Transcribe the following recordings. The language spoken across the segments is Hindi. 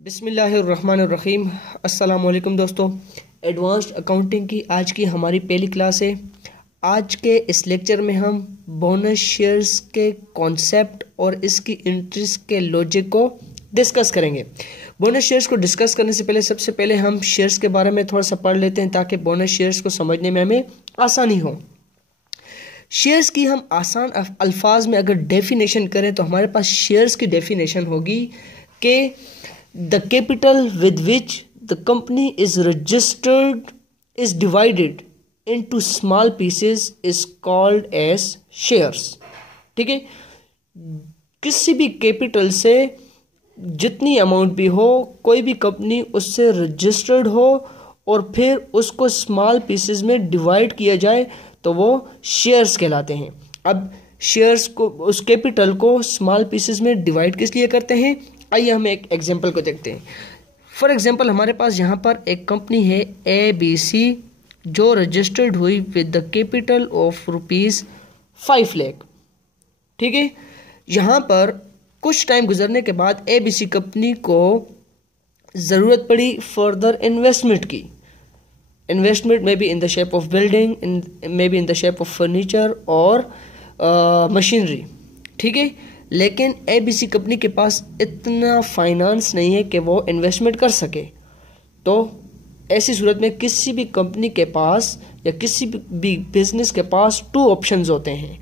बिस्मिल्लाहिर्रहमानिर्रहीम। अस्सलाम वालेकुम दोस्तों, एडवांस्ड अकाउंटिंग की आज की हमारी पहली क्लास है। आज के इस लेक्चर में हम बोनस शेयर्स के कॉन्सेप्ट और इसकी एंट्रीज के लॉजिक को डिस्कस करेंगे। बोनस शेयर्स को डिस्कस करने से पहले सबसे पहले हम शेयर्स के बारे में थोड़ा सा पढ़ लेते हैं ताकि बोनस शेयर्स को समझने में हमें आसानी हो। शेयर्स की हम आसान अल्फाज में अगर डेफिनेशन करें तो हमारे पास शेयर्स की डेफिनेशन होगी कि the capital with which the company is registered is divided into small pieces is called as shares। ठीक है, किसी भी कैपिटल से जितनी अमाउंट भी हो, कोई भी कंपनी उससे रजिस्टर्ड हो और फिर उसको स्मॉल पीसेस में डिवाइड किया जाए तो वो शेयर्स कहलाते हैं। अब शेयर्स को, उस कैपिटल को स्मॉल पीसेस में डिवाइड किस लिए करते हैं, आइए हम एक एग्जांपल को देखते हैं। फॉर एग्जांपल हमारे पास यहाँ पर एक कंपनी है ABC जो रजिस्टर्ड हुई with the capital of ₹5 lakh. ठीक है, यहाँ पर कुछ टाइम गुजरने के बाद ABC कंपनी को ज़रूरत पड़ी फर्दर इन्वेस्टमेंट की। Investment may be in the shape of building, may be in the shape of furniture और मशीनरी। ठीक है, लेकिन ABC कंपनी के पास इतना फाइनेंस नहीं है कि वो इन्वेस्टमेंट कर सके। तो ऐसी सूरत में किसी भी कंपनी के पास या किसी भी बिजनेस के पास 2 ऑप्शंस होते हैं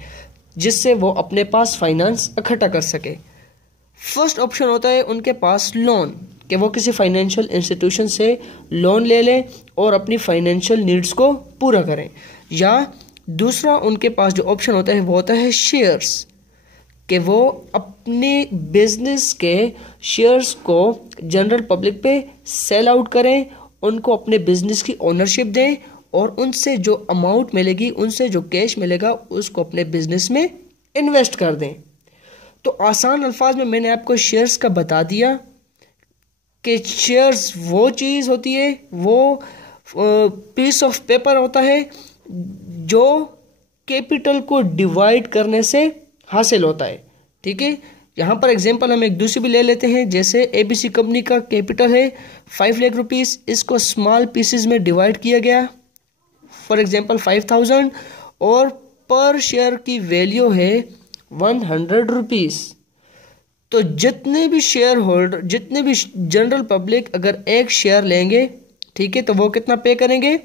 जिससे वो अपने पास फाइनेंस इकट्ठा कर सके। फर्स्ट ऑप्शन होता है उनके पास लोन, कि वो किसी फाइनेंशियल इंस्टीट्यूशन से लोन ले लें और अपनी फाइनेंशियल नीड्स को पूरा करें। या दूसरा उनके पास जो ऑप्शन होता है वो होता है शेयर्स, कि वो अपने बिजनेस के शेयर्स को जनरल पब्लिक पे सेल आउट करें, उनको अपने बिजनेस की ओनरशिप दें और उनसे जो अमाउंट मिलेगी, उनसे जो कैश मिलेगा, उसको अपने बिजनेस में इन्वेस्ट कर दें। तो आसान अल्फाज में मैंने आपको शेयर्स का बता दिया कि शेयर्स वो चीज़ होती है, वो पीस ऑफ पेपर होता है जो कैपिटल को डिवाइड करने से हासिल होता है। ठीक है, यहाँ पर एग्जांपल हम एक दूसरी भी ले लेते हैं। जैसे ABC कंपनी का कैपिटल है ₹5 लाख, इसको स्मॉल पीसेस में डिवाइड किया गया, फॉर एग्जांपल 5000, और पर शेयर की वैल्यू है ₹100। तो जितने भी शेयर होल्डर, जितने भी जनरल पब्लिक अगर एक शेयर लेंगे, ठीक है, तो वो कितना पे करेंगे,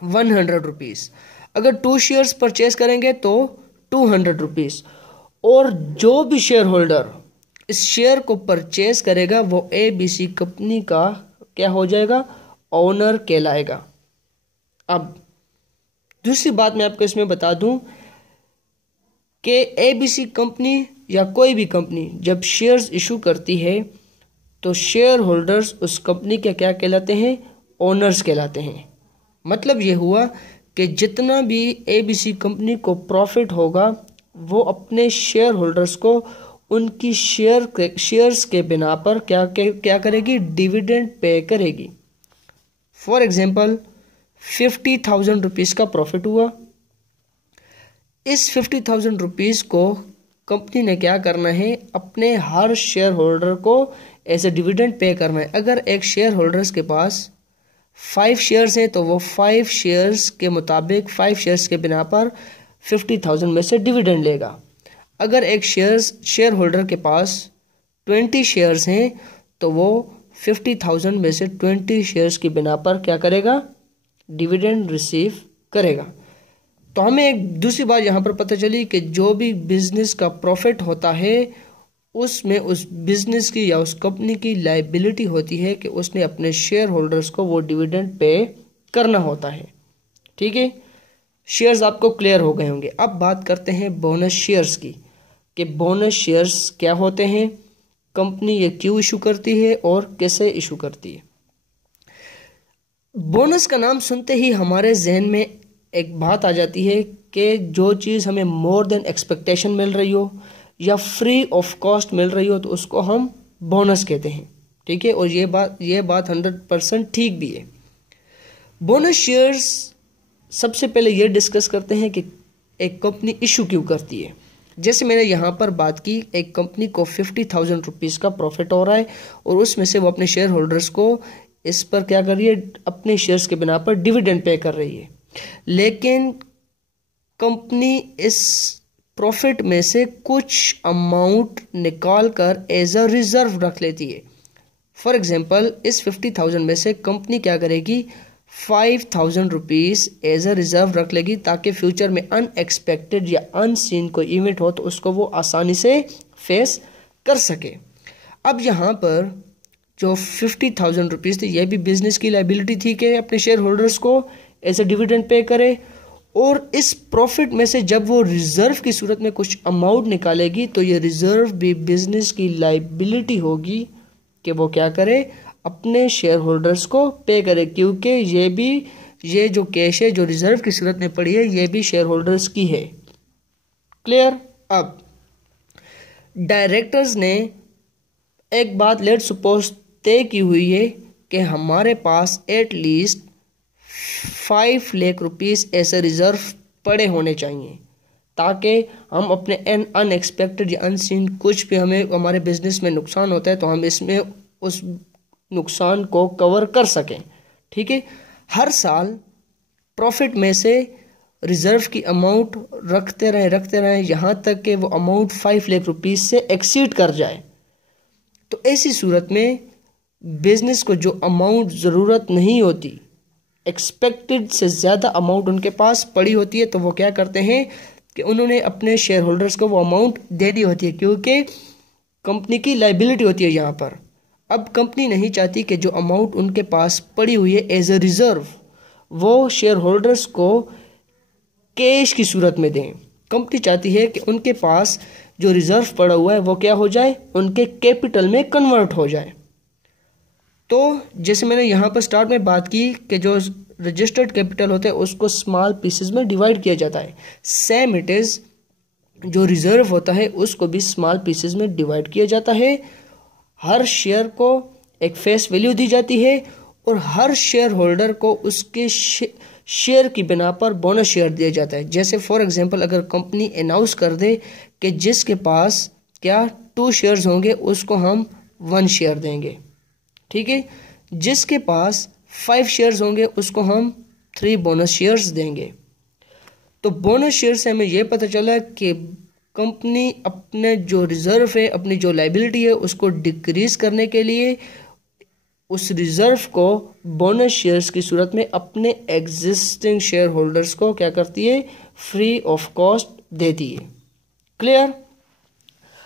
₹100। अगर 2 शेयर्स परचेज करेंगे तो ₹200। और जो भी शेयर होल्डर इस शेयर को परचेज करेगा वो ABC कंपनी का क्या हो जाएगा, ओनर कहलाएगा। अब दूसरी बात मैं आपको इसमें बता दूं कि ABC कंपनी या कोई भी कंपनी जब शेयर्स इशू करती है तो शेयर होल्डर्स उस कंपनी के क्या कहलाते हैं, ओनर्स कहलाते हैं। मतलब ये हुआ कि जितना भी ABC कंपनी को प्रॉफिट होगा वो अपने शेयर होल्डर्स को उनकी शेयर्स के बिना पर क्या करेगी, डिविडेंड पे करेगी। फॉर एग्जांपल ₹50,000 का प्रॉफिट हुआ, इस ₹50,000 को कंपनी ने क्या करना है, अपने हर शेयर होल्डर को एज ए डिविडेंड पे करना है। अगर एक शेयर होल्डर्स के पास 5 शेयर्स हैं तो वो 5 शेयर्स के मुताबिक 5 शेयर्स के बिना पर 50,000 में से डिविडेंड लेगा। अगर एक शेयर होल्डर के पास 20 शेयर्स हैं तो वो 50,000 में से 20 शेयर्स की बिना पर क्या करेगा, डिविडेंड रिसीव करेगा। तो हमें एक दूसरी बात यहाँ पर पता चली कि जो भी बिजनेस का प्रॉफिट होता है उसमें उस बिजनेस की या उस कंपनी की लायबिलिटी होती है कि उसने अपने शेयर होल्डर्स को वो डिविडेंड पे करना होता है। ठीक है, शेयर्स आपको क्लियर हो गए होंगे। अब बात करते हैं बोनस शेयर्स की, कि बोनस शेयर्स क्या होते हैं, कंपनी ये क्यों इशू करती है और कैसे इशू करती है। बोनस का नाम सुनते ही हमारे जहन में एक बात आ जाती है कि जो चीज़ हमें मोर देन एक्सपेक्टेशन मिल रही हो या फ्री ऑफ कॉस्ट मिल रही हो तो उसको हम बोनस कहते हैं। ठीक है, और ये बात 100% ठीक भी है। बोनस शेयर्स सबसे पहले ये डिस्कस करते हैं कि एक कंपनी इशू क्यों करती है। जैसे मैंने यहाँ पर बात की, एक कंपनी को 50,000 रुपीज़ का प्रॉफिट हो रहा है और उसमें से वो अपने शेयर होल्डर्स को इस पर क्या कर रही है, अपने शेयर्स के बिना पर डिविडेंड पे कर रही है। लेकिन कंपनी इस प्रॉफिट में से कुछ अमाउंट निकाल कर एज अ रिजर्व रख लेती है। फॉर एग्जाम्पल, इस 50,000 में से कंपनी क्या करेगी, 5,000 रुपीज़ एज अ रिजर्व रख लेगी ताकि फ्यूचर में अनएक्सपेक्टेड या अनसीन कोई इवेंट हो तो उसको वो आसानी से फेस कर सके। अब यहाँ पर जो 50,000 रुपीज़ थी, यह भी बिजनेस की लाइबिलिटी थी कि अपने शेयर होल्डर्स को एज अ डिविडेंड पे करे, और इस प्रॉफिट में से जब वो रिजर्व की सूरत में कुछ अमाउंट निकालेगी तो ये रिजर्व भी बिजनेस की लाइबिलिटी होगी कि वो क्या करे, अपने शेयर होल्डर्स को पे करे, क्योंकि ये जो कैश है जो रिजर्व की सूरत में पड़ी है ये भी शेयर होल्डर्स की है। क्लियर। अब डायरेक्टर्स ने एक बात लेट सपोज तय की हुई है कि हमारे पास एटलीस्ट 5 लाख रुपीज़ ऐसे रिजर्व पड़े होने चाहिए ताकि हम अपने अनएक्सपेक्टेड या अनसीन कुछ भी हमें हमारे बिजनेस में नुकसान होता है तो हम इसमें उस नुकसान को कवर कर सकें। ठीक है, हर साल प्रॉफिट में से रिजर्व की अमाउंट रखते रहें यहाँ तक कि वो अमाउंट 5 लाख रुपीज़ से एक्सीड कर जाए। तो ऐसी सूरत में बिजनेस को जो अमाउंट ज़रूरत नहीं होती, एक्सपेक्टेड से ज़्यादा अमाउंट उनके पास पड़ी होती है, तो वो क्या करते हैं कि उन्होंने अपने शेयर होल्डर्स को वो अमाउंट दे दी होती है, क्योंकि कंपनी की लाइबिलिटी होती है यहाँ पर। अब कंपनी नहीं चाहती कि जो अमाउंट उनके पास पड़ी हुई है एज अ रिजर्व वो शेयर होल्डर्स को कैश की सूरत में दें। कंपनी चाहती है कि उनके पास जो रिजर्व पड़ा हुआ है वो क्या हो जाए, उनके कैपिटल में कन्वर्ट हो जाए। तो जैसे मैंने यहाँ पर स्टार्ट में बात की कि जो रजिस्टर्ड कैपिटल होते हैं उसको स्मॉल पीसेस में डिवाइड किया जाता है, सेम इट इज़ जो रिजर्व होता है उसको भी स्मॉल पीसेस में डिवाइड किया जाता है। हर शेयर को एक फेस वैल्यू दी जाती है और हर शेयर होल्डर को उसके शेयर की बिना पर बोनस शेयर दिया जाता है। जैसे फॉर एग्जांपल अगर कंपनी अनाउंस कर दे कि जिसके पास क्या 2 शेयर्स होंगे उसको हम 1 शेयर देंगे, ठीक है, जिसके पास 5 शेयर्स होंगे उसको हम 3 बोनस शेयर्स देंगे। तो बोनस शेयर से हमें यह पता चला कि कंपनी अपने जो रिजर्व है, अपनी जो लाइबिलिटी है उसको डिक्रीज करने के लिए उस रिजर्व को बोनस शेयर्स की सूरत में अपने एग्जिस्टिंग शेयर होल्डर्स को क्या करती है, फ्री ऑफ कॉस्ट देती है। क्लियर।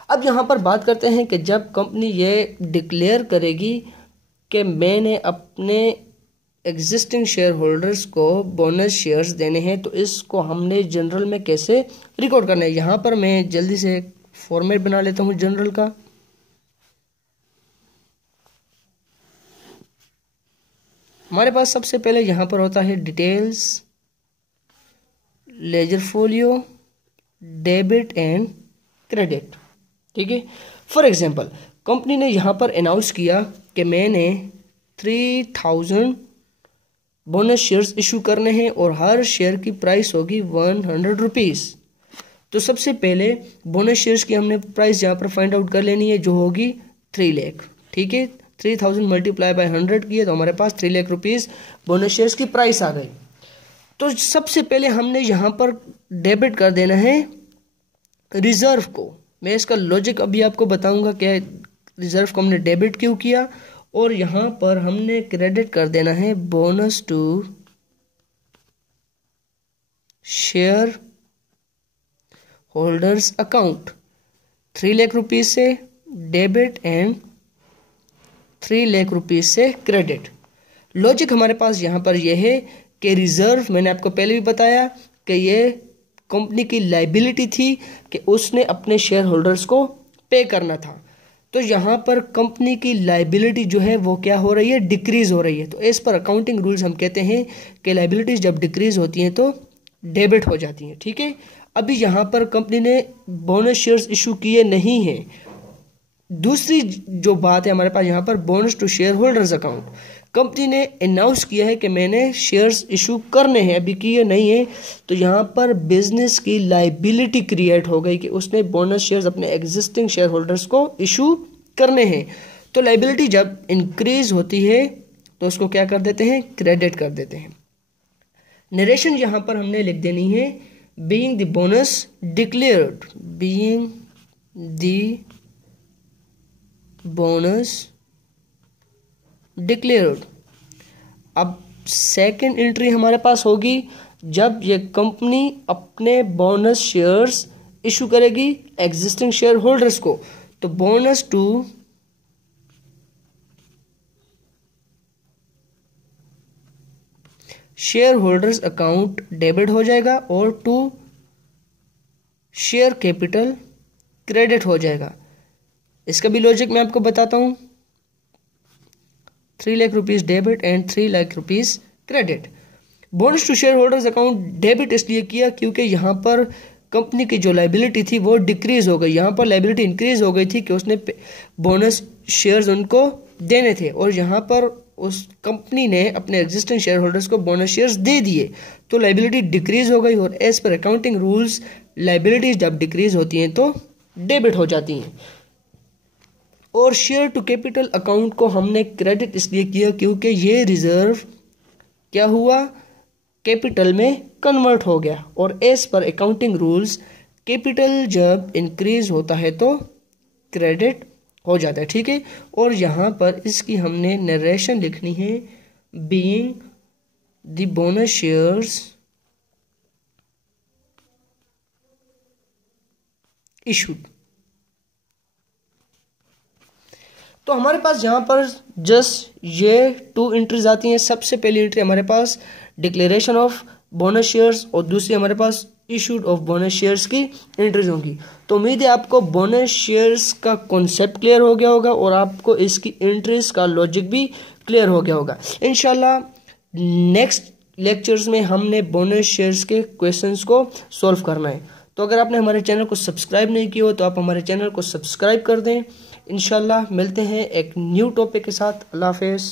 अब यहाँ पर बात करते हैं कि जब कंपनी ये डिक्लेयर करेगी कि मैंने अपने एग्जिस्टिंग शेयर होल्डर्स को बोनस शेयर्स देने हैं तो इसको हमने जनरल में कैसे रिकॉर्ड करना है। यहाँ पर मैं जल्दी से एक फॉर्मेट बना लेता हूँ जनरल का। हमारे पास सबसे पहले यहाँ पर होता है details, ledger folio, debit and credit. ठीक है, फॉर एग्जांपल कंपनी ने यहाँ पर अनाउंस किया कि मैंने 3000 बोनस शेयर्स इशू करने हैं और हर शेयर की प्राइस होगी 100 रुपीज़। तो सबसे पहले बोनस शेयर्स की हमने प्राइस यहाँ पर फाइंड आउट कर लेनी है जो होगी 3 लाख। ठीक है, 3000 मल्टीप्लाई बाय 100 की है तो हमारे पास 3 लाख रुपीज़ बोनस शेयर्स की प्राइस आ गई। तो सबसे पहले हमने यहाँ पर डेबिट कर देना है रिजर्व को। मैं इसका लॉजिक अभी आपको बताऊंगा कि रिजर्व को हमने डेबिट क्यों किया, और यहाँ पर हमने क्रेडिट कर देना है bonus to share holders account. 3 lakh rupees से डेबिट एंड 3 लाख रुपीज से क्रेडिट। लॉजिक हमारे पास यहाँ पर यह है कि रिजर्व, मैंने आपको पहले भी बताया कि ये कंपनी की लाइबिलिटी थी कि उसने अपने शेयर होल्डर्स को पे करना था। तो यहाँ पर कंपनी की लाइबिलिटी जो है वो क्या हो रही है, डिक्रीज हो रही है। तो एज पर अकाउंटिंग रूल्स हम कहते हैं कि लाइबिलिटीज जब डिक्रीज होती हैं तो डेबिट हो जाती हैं। ठीक है, अभी यहाँ पर कंपनी ने बोनस शेयर्स इशू किए नहीं हैं, दूसरी जो बात है हमारे पास यहाँ पर bonus to share holders account. Company ने अनाउंस किया है कि मैंने शेयर्स इशू करने हैं, अभी किए नहीं है, तो यहाँ पर बिजनेस की लाइबिलिटी क्रिएट हो गई कि उसने बोनस शेयर्स अपने एग्जिस्टिंग शेयर होल्डर्स को इशू करने हैं। तो लाइबिलिटी जब इंक्रीज होती है तो उसको क्या कर देते हैं, क्रेडिट कर देते हैं। नरेशन यहाँ पर हमने लिख देनी है being the bonus declared, being the bonus declared. अब सेकंड एंट्री हमारे पास होगी जब ये कंपनी अपने बोनस शेयर्स इशू करेगी एग्जिस्टिंग शेयर होल्डर्स को, तो bonus to share holders account debit हो जाएगा और टू शेयर कैपिटल क्रेडिट हो जाएगा। इसका भी लॉजिक मैं आपको बताता हूं। 3 lakh rupees debit and 3 lakh rupees credit. Bonus to share holders account debit इसलिए किया क्योंकि यहां पर कंपनी की जो लाइबिलिटी थी वो डिक्रीज हो गई, यहां पर लाइबिलिटी इंक्रीज हो गई थी कि उसने बोनस शेयर्स उनको देने थे और यहां पर उस कंपनी ने अपने एग्जिस्टिंग शेयर होल्डर्स को बोनस शेयर्स दे दिए, तो लाइबिलिटी डिक्रीज हो गई। और as per accounting rules liabilities जब डिक्रीज होती हैं तो डेबिट हो जाती हैं। और शेयर टू कैपिटल अकाउंट को हमने क्रेडिट इसलिए किया क्योंकि ये रिजर्व क्या हुआ, कैपिटल में कन्वर्ट हो गया। और as per accounting rules capital जब इंक्रीज होता है तो क्रेडिट हो जाता है, ठीक है। और यहां पर इसकी हमने नरेशन लिखनी है being the bonus shares issued. तो हमारे पास यहां पर जस्ट ये 2 एंट्रीज आती हैं। सबसे पहली एंट्री हमारे पास डिक्लेरेशन ऑफ बोनस शेयर्स और दूसरी हमारे पास इशूड ऑफ बोनस शेयर्स की एंट्रीज होंगी। तो उम्मीद है आपको बोनस शेयर्स का कॉन्सेप्ट क्लियर हो गया होगा और आपको इसकी एंट्रीज का लॉजिक भी क्लियर हो गया होगा। इंशाल्लाह नेक्स्ट लेक्चर्स में हमने बोनस शेयर्स के क्वेश्चंस को सॉल्व करना है। तो अगर आपने हमारे चैनल को सब्सक्राइब नहीं किया हो तो आप हमारे चैनल को सब्सक्राइब कर दें। इंशाल्लाह मिलते हैं एक न्यू टॉपिक के साथ। अल्लाह हाफिज़।